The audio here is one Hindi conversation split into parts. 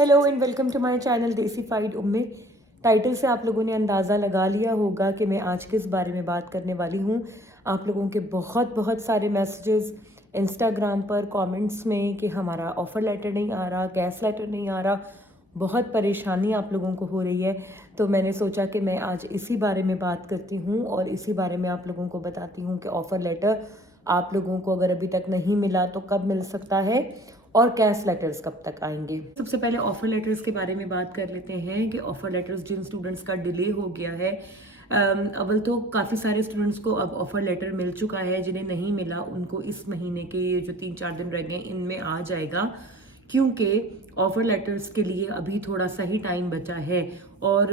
Hello and welcome to my channel Desified Ummi. Title से आप लोगों ने अंदाज़ा लगा लिया होगा कि मैं आज किस बारे में बात करने वाली हूँ। आप लोगों के बहुत बहुत सारे मैसेजेस इंस्टाग्राम पर कमेंट्स में कि हमारा ऑफ़र लेटर नहीं आ रहा, गैस लेटर नहीं आ रहा, बहुत परेशानी आप लोगों को हो रही है। तो मैंने सोचा कि मैं आज इसी बारे में बात करती हूँ और इसी बारे में आप लोगों को बताती हूँ कि ऑफ़र लेटर आप लोगों को अगर अभी तक नहीं मिला तो कब मिल सकता है और कैश लेटर्स कब तक आएंगे। सबसे पहले ऑफर लेटर्स के बारे में बात कर लेते हैं कि ऑफर लेटर्स जिन स्टूडेंट्स का डिले हो गया है, अव्वल तो काफ़ी सारे स्टूडेंट्स को अब ऑफर लेटर मिल चुका है। जिन्हें नहीं मिला उनको इस महीने के ये जो 3-4 दिन रह गए इनमें आ जाएगा, क्योंकि ऑफर लेटर्स के लिए अभी थोड़ा सा ही टाइम बचा है। और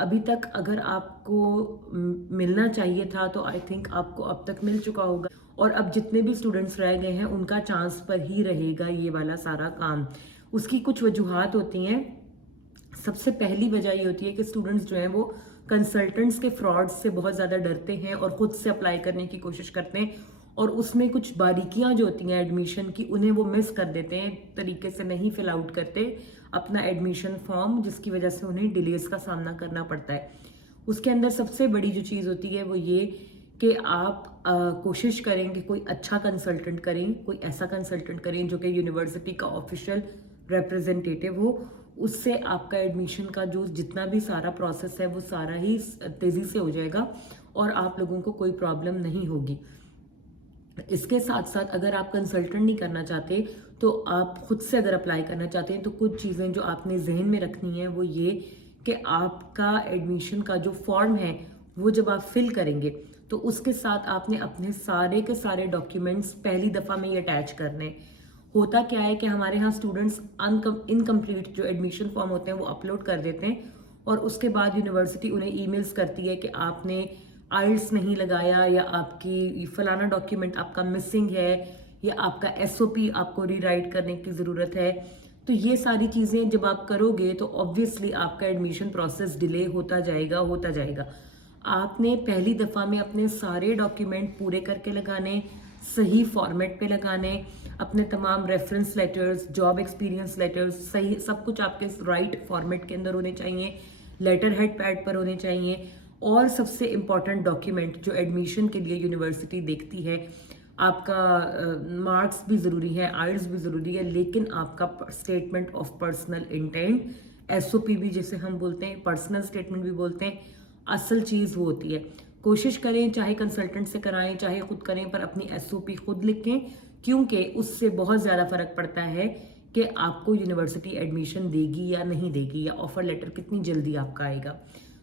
अभी तक अगर आपको मिलना चाहिए था तो आई थिंक आपको अब तक मिल चुका होगा। और अब जितने भी स्टूडेंट्स रह गए हैं उनका चांस पर ही रहेगा ये वाला सारा काम। उसकी कुछ वजूहात होती हैं। सबसे पहली वजह ये होती है कि स्टूडेंट्स जो हैं वो कंसल्टेंट्स के फ्रॉड से बहुत ज़्यादा डरते हैं और ख़ुद से अप्लाई करने की कोशिश करते हैं, और उसमें कुछ बारीकियां जो होती हैं एडमिशन की उन्हें वो मिस कर देते हैं, तरीके से नहीं फिल आउट करते अपना एडमिशन फॉर्म, जिसकी वजह से उन्हें डिलेज का सामना करना पड़ता है। उसके अंदर सबसे बड़ी जो चीज़ होती है वो ये कि आप कोशिश करें कि कोई अच्छा कंसल्टेंट करें, कोई ऐसा कंसल्टेंट करें जो कि यूनिवर्सिटी का ऑफिशियल रिप्रेजेंटेटिव हो। उससे आपका एडमिशन का जो जितना भी सारा प्रोसेस है वो सारा ही तेज़ी से हो जाएगा और आप लोगों को कोई प्रॉब्लम नहीं होगी। इसके साथ साथ अगर आप कंसल्टेंट नहीं करना चाहते तो आप खुद से अगर अप्लाई करना चाहते हैं तो कुछ चीज़ें जो आपने जहन में रखनी है वो ये कि आपका एडमिशन का जो फॉर्म है वो जब आप फिल करेंगे तो उसके साथ आपने अपने सारे के सारे डॉक्यूमेंट्स पहली दफ़ा में ही अटैच करने। होता क्या है कि हमारे यहाँ स्टूडेंट्स इनकम्प्लीट जो एडमिशन फॉर्म होते हैं वो अपलोड कर देते हैं और उसके बाद यूनिवर्सिटी उन्हें ईमेल्स करती है कि आपने आइल्स नहीं लगाया, या आपकी फलाना डॉक्यूमेंट आपका मिसिंग है, या आपका एसओपी आपको रीराइट करने की ज़रूरत है। तो ये सारी चीज़ें जब आप करोगे तो ऑब्वियसली आपका एडमिशन प्रोसेस डिले होता जाएगा। आपने पहली दफ़ा में अपने सारे डॉक्यूमेंट पूरे करके लगाने, सही फॉर्मेट पे लगाने, अपने तमाम reference letters, job experience letters सही सब कुछ आपके राइट फॉर्मेट के अंदर होने चाहिए, लेटर हेड पैड पर होने चाहिए। और सबसे इम्पॉर्टेंट डॉक्यूमेंट जो एडमिशन के लिए यूनिवर्सिटी देखती है, आपका मार्क्स भी ज़रूरी है, आइल्स भी ज़रूरी है, लेकिन आपका statement of personal intent, SOP भी जिसे हम बोलते हैं, पर्सनल स्टेटमेंट भी बोलते हैं, असल चीज़ वो होती है। कोशिश करें चाहे कंसल्टेंट से कराएं चाहे खुद करें, पर अपनी एसओपी खुद लिखें, क्योंकि उससे बहुत ज़्यादा फ़र्क पड़ता है कि आपको यूनिवर्सिटी एडमिशन देगी या नहीं देगी, या ऑफ़र लेटर कितनी जल्दी आपका आएगा।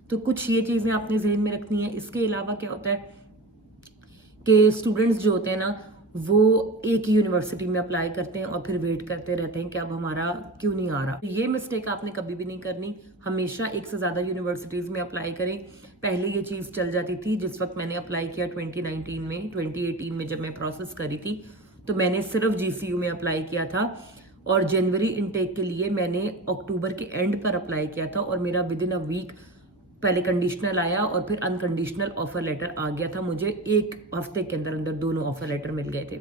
तो कुछ ये चीज़ें आपने जहन में रखनी है। इसके अलावा क्या होता है कि स्टूडेंट्स जो होते हैं ना वो एक ही यूनिवर्सिटी में अप्लाई करते हैं और फिर वेट करते रहते हैं कि अब हमारा क्यों नहीं आ रहा। ये मिस्टेक आपने कभी भी नहीं करनी। हमेशा एक से ज़्यादा यूनिवर्सिटीज़ में अप्लाई करें। पहले ये चीज़ चल जाती थी, जिस वक्त मैंने अप्लाई किया 2019 में, 2018 में जब मैं प्रोसेस करी थी तो मैंने सिर्फ जीसीयू में अप्लाई किया था, और जनवरी इनटेक के लिए मैंने अक्टूबर के एंड पर अप्लाई किया था, और मेरा विद इन अ वीक पहले कंडीशनल आया और फिर अनकंडीशनल ऑफर लेटर आ गया था। मुझे एक हफ्ते के अंदर अंदर दोनों ऑफर लेटर मिल गए थे,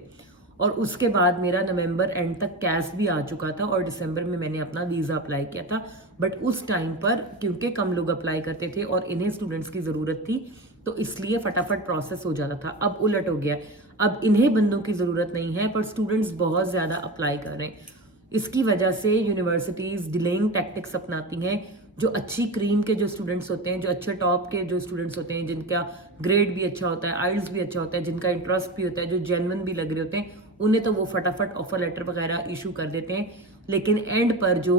और उसके बाद मेरा नवंबर एंड तक कैश भी आ चुका था, और दिसंबर में मैंने अपना वीज़ा अप्लाई किया था। बट उस टाइम पर क्योंकि कम लोग अप्लाई करते थे और इन्हें स्टूडेंट्स की ज़रूरत थी तो इसलिए फटाफट प्रोसेस हो जाता था। अब उलट हो गया, अब इन्हें बंदों की ज़रूरत नहीं है पर स्टूडेंट्स बहुत ज़्यादा अप्लाई कर रहे हैं। इसकी वजह से यूनिवर्सिटीज़ डिलेइंग टैक्टिक्स अपनाती हैं। जो अच्छी क्रीम के जो स्टूडेंट्स होते हैं, जो अच्छे टॉप के जो स्टूडेंट्स होते हैं, जिनका ग्रेड भी अच्छा होता है, आइल्स भी अच्छा होता है, जिनका इंटरेस्ट भी होता है, जो जेन्युइन भी लग रहे होते हैं, उन्हें तो वो फटाफट ऑफर लेटर वगैरह इशू कर देते हैं। लेकिन एंड पर जो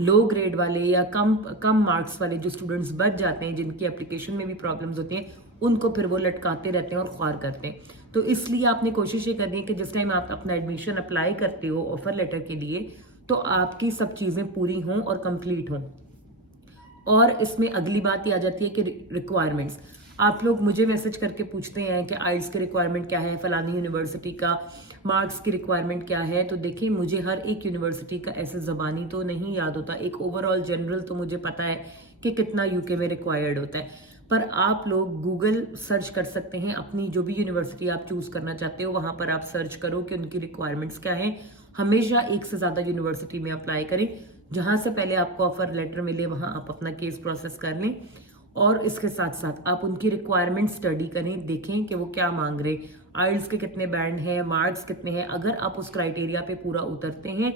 लो ग्रेड वाले या कम मार्क्स वाले जो स्टूडेंट्स बच जाते हैं, जिनकी एप्लीकेशन में भी प्रॉब्लम्स होती हैं, उनको फिर वो लटकाते रहते हैं और ख्वार करते हैं। तो इसलिए आपने कोशिश ये करनी है कि जिस टाइम आप अपना एडमिशन अप्लाई करते हो ऑफर लेटर के लिए तो आपकी सब चीज़ें पूरी हों और कंप्लीट हों। और इसमें अगली बात ये आ जाती है कि रिक्वायरमेंट्स। आप लोग मुझे मैसेज करके पूछते हैं कि आइल्स की रिक्वायरमेंट क्या है, फलानी यूनिवर्सिटी का मार्क्स की रिक्वायरमेंट क्या है। तो देखिए, मुझे हर एक यूनिवर्सिटी का ऐसे ज़बानी तो नहीं याद होता, एक ओवरऑल जनरल तो मुझे पता है कि कितना यूके में रिक्वायर्ड होता है। पर आप लोग गूगल सर्च कर सकते हैं, अपनी जो भी यूनिवर्सिटी आप चूज़ करना चाहते हो वहाँ पर आप सर्च करो कि उनकी रिक्वायरमेंट्स क्या हैं। हमेशा एक से ज़्यादा यूनिवर्सिटी में अप्लाई करें, जहाँ से पहले आपको ऑफर लेटर मिले वहाँ आप अपना केस प्रोसेस कर लें, और इसके साथ साथ आप उनकी रिक्वायरमेंट स्टडी करें, देखें कि वो क्या मांग रहे, आइल्स के कितने बैंड हैं, मार्क्स कितने हैं। अगर आप उस क्राइटेरिया पे पूरा उतरते हैं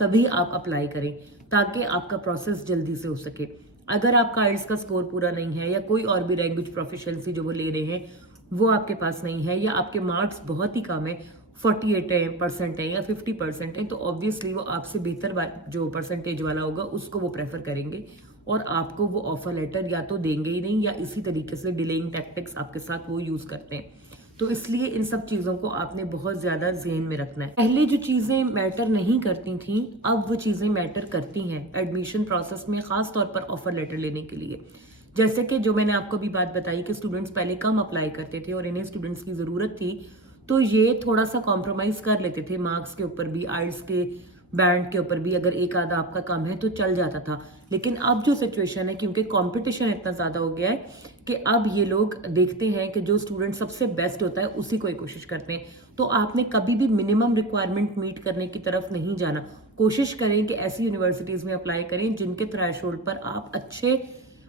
तभी आप अप्लाई करें, ताकि आपका प्रोसेस जल्दी से हो सके। अगर आपका आइल्स का स्कोर पूरा नहीं है या कोई और भी लैंग्वेज प्रोफिशिएंसी जो वो ले रहे हैं वो आपके पास नहीं है, या आपके मार्क्स बहुत ही कम है, 48% है या 50% है, तो ऑब्वियसली वो आपसे बेहतर जो परसेंटेज वाला होगा उसको वो प्रेफर करेंगे, और आपको वो ऑफर लेटर या तो देंगे ही नहीं, या इसी तरीके से डिलेइंग टैक्टिक्स आपके साथ वो यूज करते हैं। तो इसलिए इन सब चीज़ों को आपने बहुत ज़्यादा ज़हन में रखना है। पहले जो चीज़ें मैटर नहीं करती थी अब वो चीज़ें मैटर करती हैं एडमिशन प्रोसेस में, ख़ास तौर पर ऑफर लेटर लेने के लिए। जैसे कि जो मैंने आपको भी बात बताई कि स्टूडेंट्स पहले कम अप्लाई करते थे और इन्हें स्टूडेंट्स की ज़रूरत थी, तो ये थोड़ा सा कॉम्प्रोमाइज़ कर लेते थे, मार्क्स के ऊपर भी, आइल्स के बैंड के ऊपर भी, अगर एक आधा आपका कम है तो चल जाता था। लेकिन अब जो सिचुएशन है, क्योंकि कंपटीशन इतना ज़्यादा हो गया है कि अब ये लोग देखते हैं कि जो स्टूडेंट सबसे बेस्ट होता है उसी को ही कोशिश करते हैं। तो आपने कभी भी मिनिमम रिक्वायरमेंट मीट करने की तरफ नहीं जाना। कोशिश करें कि ऐसी यूनिवर्सिटीज़ में अप्लाई करें जिनके थ्रेशोल्ड पर आप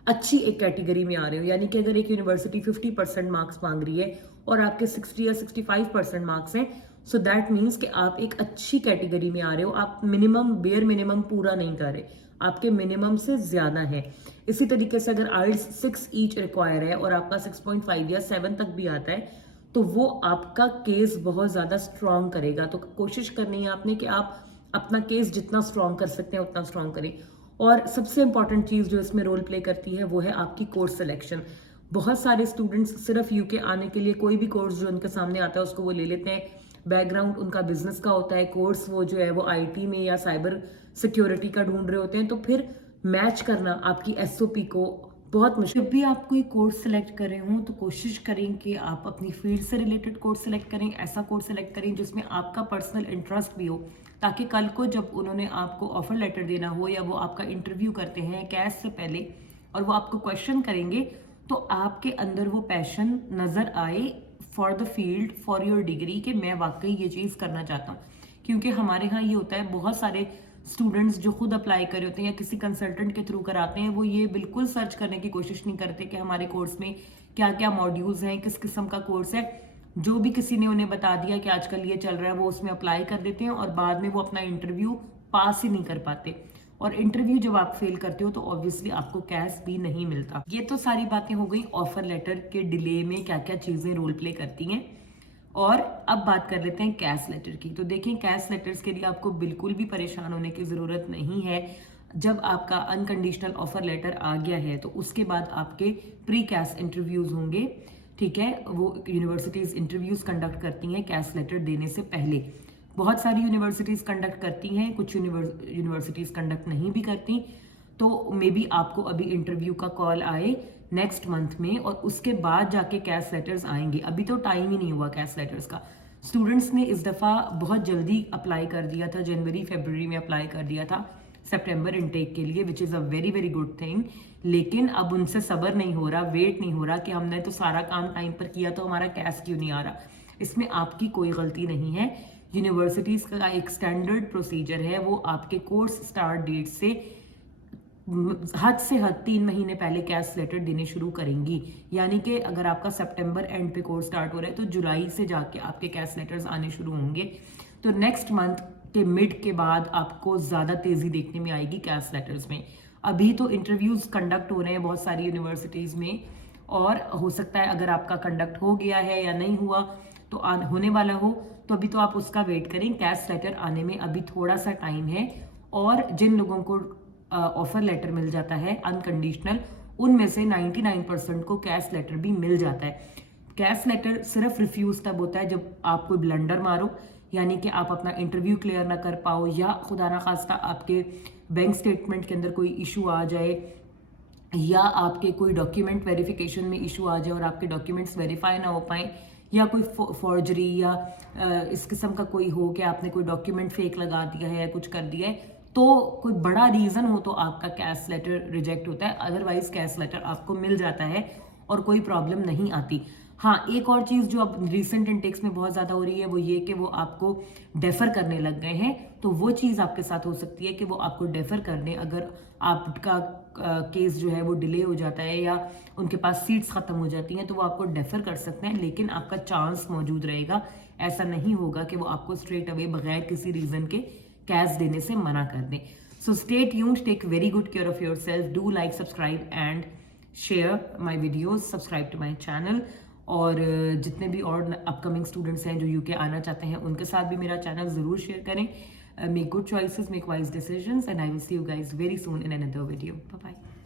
अच्छी एक कैटेगरी में आ रहे हो। यानी कि अगर एक यूनिवर्सिटी 50% मार्क्स मांग रही है और आपके 60 या 65% मार्क्स हैं, सो दैट मीन्स कि आप एक अच्छी कैटेगरी में आ रहे हो। आप मिनिमम, बेयर मिनिमम पूरा नहीं कर रहे, आपके मिनिमम से ज़्यादा है। इसी तरीके से अगर आइल्स 6 ईच रिक्वायर है और आपका 6.5 या 7 तक भी आता है, तो वो आपका केस बहुत ज़्यादा स्ट्रॉन्ग करेगा। तो कोशिश करनी है आपने कि आप अपना केस जितना स्ट्रॉन्ग कर सकते हैं उतना स्ट्रॉन्ग करें। और सबसे इंपॉर्टेंट चीज़ जो इसमें रोल प्ले करती है वो है आपकी कोर्स सिलेक्शन। बहुत सारे स्टूडेंट्स सिर्फ यूके आने के लिए कोई भी कोर्स जो उनके सामने आता है उसको वो ले लेते हैं। बैकग्राउंड उनका बिजनेस का होता है, कोर्स वो जो है वो आईटी में या साइबर सिक्योरिटी का ढूंढ रहे होते हैं, तो फिर मैच करना आपकी एसओपी को बहुत मुश्किल। जब भी आप कोई कोर्स सेलेक्ट कर रहे हो तो कोशिश करें कि आप अपनी फील्ड से रिलेटेड कोर्स सेलेक्ट करें, ऐसा कोर्स सेलेक्ट करें जिसमें आपका पर्सनल इंटरेस्ट भी हो, ताकि कल को जब उन्होंने आपको ऑफर लेटर देना हो या वो आपका इंटरव्यू करते हैं कैस से पहले और वो आपको क्वेश्चन करेंगे, तो आपके अंदर वो पैशन नज़र आए for the field, for your degree, कि मैं वाकई ये चीज़ करना चाहता हूँ। क्योंकि हमारे यहाँ ये होता है, बहुत सारे स्टूडेंट्स जो खुद अप्लाई करे होते हैं या किसी कंसल्टेंट के थ्रू कराते हैं, वो ये बिल्कुल सर्च करने की कोशिश नहीं करते कि हमारे कोर्स में क्या क्या मॉड्यूल्स हैं, किस किस्म का कोर्स है। जो भी किसी ने उन्हें बता दिया कि आजकल ये चल रहा है, वो उसमें अप्लाई कर देते हैं और बाद में वो अपना इंटरव्यू पास ही नहीं कर पाते। और इंटरव्यू जब आप फेल करते हो तो ऑब्वियसली आपको कैश भी नहीं मिलता। ये तो सारी बातें हो गई ऑफर लेटर के डिले में क्या क्या चीज़ें रोल प्ले करती हैं। और अब बात कर लेते हैं कैश लेटर की। तो देखिए, कैश लेटर्स के लिए आपको बिल्कुल भी परेशान होने की ज़रूरत नहीं है। जब आपका अनकंडीशनल ऑफर लेटर आ गया है तो उसके बाद आपके प्री कैश इंटरव्यूज़ होंगे, ठीक है। वो यूनिवर्सिटीज़ इंटरव्यूज़ कंडक्ट करती हैं कैश लेटर देने से पहले। बहुत सारी यूनिवर्सिटीज़ कंडक्ट करती हैं, कुछ यूनिवर्सिटीज़ कंडक्ट नहीं भी करती। तो मे बी आपको अभी इंटरव्यू का कॉल आए नेक्स्ट मंथ में और उसके बाद जाके कैश लेटर्स आएंगे। अभी तो टाइम ही नहीं हुआ कैश लेटर्स का। स्टूडेंट्स ने इस दफ़ा बहुत जल्दी अप्लाई कर दिया था, जनवरी फरवरी में अप्लाई कर दिया था सितंबर इनटेक के लिए, which is a very very good thing. लेकिन अब उनसे सब्र नहीं हो रहा, वेट नहीं हो रहा कि हमने तो सारा काम टाइम पर किया तो हमारा कैश क्यों नहीं आ रहा। इसमें आपकी कोई गलती नहीं है। यूनिवर्सिटीज़ का एक स्टैंडर्ड प्रोसीजर है, वो आपके कोर्स स्टार्ट डेट से हद 3 महीने पहले कैश लेटर देने शुरू करेंगी। यानी कि अगर आपका सितंबर एंड पे कोर्स स्टार्ट हो रहा है तो जुलाई से जाके आपके कैश लेटर्स आने शुरू होंगे। तो नेक्स्ट मंथ के मिड के बाद आपको ज़्यादा तेज़ी देखने में आएगी कैश लेटर्स में। अभी तो इंटरव्यूज़ कंडक्ट हो रहे हैं बहुत सारी यूनिवर्सिटीज़ में, और हो सकता है अगर आपका कंडक्ट हो गया है या नहीं हुआ तो होने वाला हो, तो अभी तो आप उसका वेट करें। कैश लेटर आने में अभी थोड़ा सा टाइम है। और जिन लोगों को ऑफर लेटर मिल जाता है अनकंडीशनल, उनमें से 99% को कैश लेटर भी मिल जाता है। कैश लेटर सिर्फ रिफ्यूज तब होता है जब आप कोई ब्लंडर मारो, यानी कि आप अपना इंटरव्यू क्लियर ना कर पाओ, या खुदा ना खास्ता आपके बैंक स्टेटमेंट के अंदर कोई इशू आ जाए, या आपके कोई डॉक्यूमेंट वेरिफिकेशन में इशू आ जाए और आपके डॉक्यूमेंट्स वेरीफाई ना हो पाए, या कोई फॉर्जरी या इस किस्म का कोई हो कि आपने कोई डॉक्यूमेंट फेक लगा दिया है या कुछ कर दिया है, तो कोई बड़ा रीज़न हो तो आपका कैश लेटर रिजेक्ट होता है। अदरवाइज कैश लेटर आपको मिल जाता है और कोई प्रॉब्लम नहीं आती। हाँ, एक और चीज़ जो अब रिसेंट इनटेक्स में बहुत ज़्यादा हो रही है वो ये कि वो आपको डेफर करने लग गए हैं। तो वो चीज़ आपके साथ हो सकती है कि वो आपको डेफर करने, अगर आपका केस जो है वो डिले हो जाता है या उनके पास सीट्स ख़त्म हो जाती हैं तो वो आपको डेफर कर सकते हैं, लेकिन आपका चांस मौजूद रहेगा। ऐसा नहीं होगा कि वो आपको स्ट्रेट अवे बगैर किसी रीज़न के कैश देने से मना कर दें। So stay tuned, take very good care of yourself, do like, subscribe and share my videos, subscribe to my channel. और जितने भी और अपकमिंग स्टूडेंट्स हैं जो यूके आना चाहते हैं उनके साथ भी मेरा चैनल ज़रूर शेयर करें। Make good choices, make wise decisions, and I will see you guys very soon in another video. Bye bye.